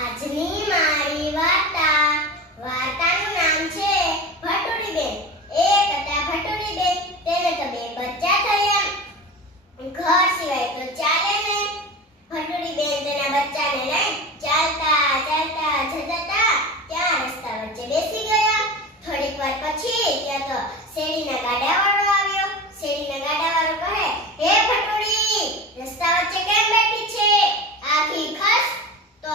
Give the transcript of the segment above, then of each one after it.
આજની મારી વાર્તાનું નામ છે ભટુડીબેન. એક હતા ભટુડીબેન, તેને તો બે બચ્ચા થયા. ઘર સિવાય તો ચાલે નહીં. ભટુડીબેન તેના બચ્ચાને લઈ ચાલતા ચાલતા જતા હતા. ત્યાં રસ્તા વચ્ચે બેસી ગયા. થોડીક વાર પછી ત્યાં તો શેરડીના ગાડાવાળો આવ્યો. શેરડીના ગાડાવાળો કહે, હે ભટુડી, રસ્તા વચ્ચે કેમ બેઠી છે? આખી ખસ. તો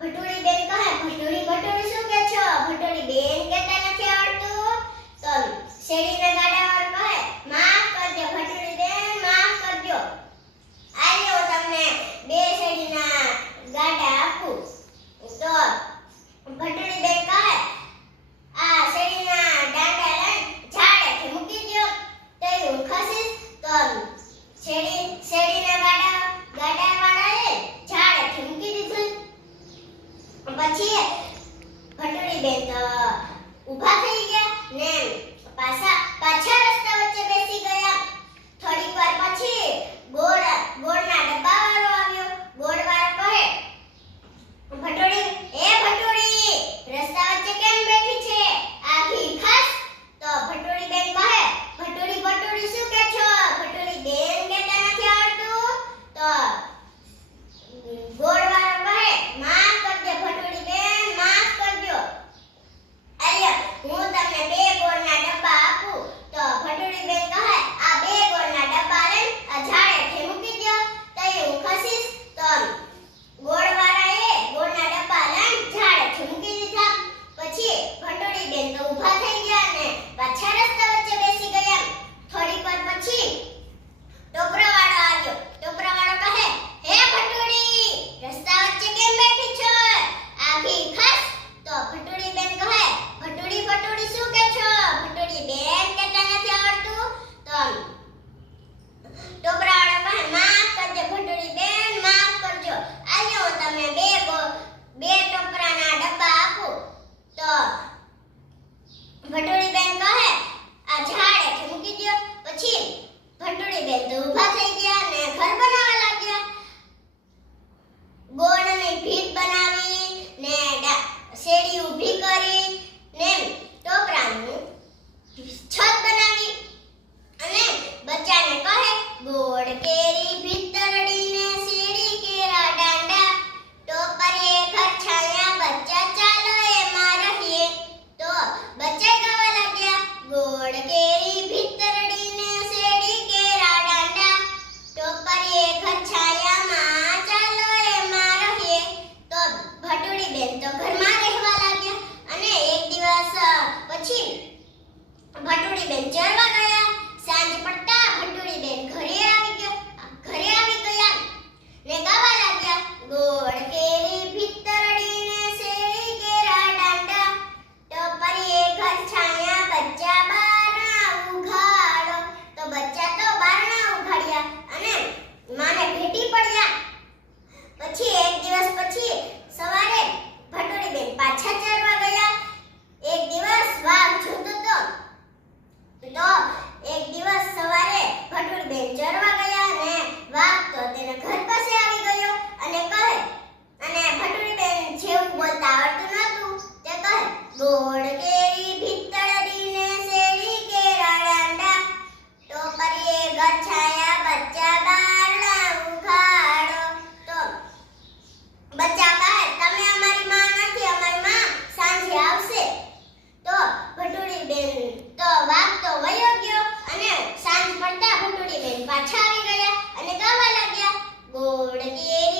ભટુડીબેન કહે, ભટુડી શું કે છો? ભટુડીબેન કહેતા નથી આવડતું. તો શેરડીના ગાડાવાળો કહે, માફ કરજો ભટુડીબેન, માફ કરજો. આલ્યો તમને બે શેરડીના ગાડા આપું. તો ભટુડીબેન કહે, આ શેરડીના દાંડા લઈ ઝાડેથી મૂકી દો, તો હું ખસીશ. તો શેરડીના ગાડાવાળાએ ઝાડેથી મૂકી દીધું. પછી ભટુડીબેન તો ઊભા થઈ ગયા ને પાછા રસ્તા વચ્ચે બેસી ગયા. થોડીક વાર પછી ગોળના ડબ્બાવાળો આવ્યો. ગોળવાળો કહે, ભટુડી, રસ્તા વચ્ચે કેમ બેઠી છે? આખી ખસ. તો ભટુડીબેન કહે, ભટુડી શું કે છો? ભટુડીબેન કહેતા નથી આવડતું. તો ગોળવાળો કહે, માફ કરજો ભટુડીબેન, માફ કરજો. આલ્યો હું તમને બે ગોળના ડબ્બા આપું. તો ભટુડીબેન કહે, આ બે ગોળના ડબ્બા લઈ આ ઝાડેથી મૂકી દો, તો હું ખસીશ. તો ગોળવાળાએ ગોળના ડબ્બા લઈ ઝાડેથી મૂકી દીધા. પછી ભટુડીબેન તો ઊભા થઈ ગયા ને પાછા રસ્તા વચ્ચે બેસી ગયા. થોડીક વાર પછી ટોપરાવાળો આવ્યો. ટોપરાવાળો કહે, હે ભટુડી, રસ્તા વચ્ચે કેમ બેઠી છો? આખી ખસ. તો ભટુડીબેન કહે, ભટુડી શું કે છો? ભટુડીબેન કહેતા નથી આવડતું. તો ટોપરાવાળો કહે, માફ કરજો ભટુડીબેન, માફ કરજો. આલ્યો હું તમને બે ટોપરાના ડબ્બા આપું. તો ભટુડીબેન કહે, આ ઝાડેથી મૂકી દો. પછી ભટુડીબેન તો ઊભા થઈ ગયા ને ઘર બનાવવા લાગ્યા. ગોળની ભીત બનાવી ને શેરડી ઊભી કરી ને ટોપરાનું છત બનાવી અને બચ્ચાને કહે, ગોળ કેરી ભીતરડીને શેરડી કેરા દાંડા, ટોપરીએ ઘર છાયા, બચ્ચા ચાલો એમાં રહીએ. તો બચ્ચા ગાવા લાગ્યા, ગોળ કેરી ભીતરડીને શેરડી કેરા દાંડા, ટોપરીએ ઘર છાયામાં ચાલો એમાં રહીએ. તો ભટુડીબેન તો ઘરમાં રહેવા લાગ્યા. અને એક દિવસ પછી ભટુડીબેન ચરવા ગયા. સાંજ પડતા ભટુડીબેન ઘરે આવી ગયા ને ગાવા લાગ્યા, ગોળ કેરી ભીતરડીને શેરડી કેરા દાંડા, ટોપરીએ ઘર છાયા, બચ્ચા બારણા ઉઘાડો. તો બચ્ચા તો બારણા ઉઘાડ્યા અને માને ભેટી પડ્યા. પછી એક દિવસ પછી સવારે ભટુડીબેન પાછા ચરવા ગયા. એક દિવસ વાઘ જોતો તો એક દિવસ સવારે ભટુડીબેન ચરવા ગયા ને વાઘ તો તેના ઘર પાસે આવી ગયો અને ભટુડીબેન જેવું બોલતા આવડતું નહોતું. તે કહે, ગોળ કેરી ભીતરડીને શેરડી કેરા દાંડા, ટોપરીએ ઘર છાયા, બચ્ચા બારણા ઉઘાડો. તો બચ્ચા કહે, તમે અમારી માં નથી, અમારી માં સાંજે આવશે. તો ભટુડીબેન તો વાઘ તો વયો ગયો અને સાંજ પડતા ભટુડીબેન પાછા આવી ગયા અને ગાવા લાગ્યા, ગોળ કેરી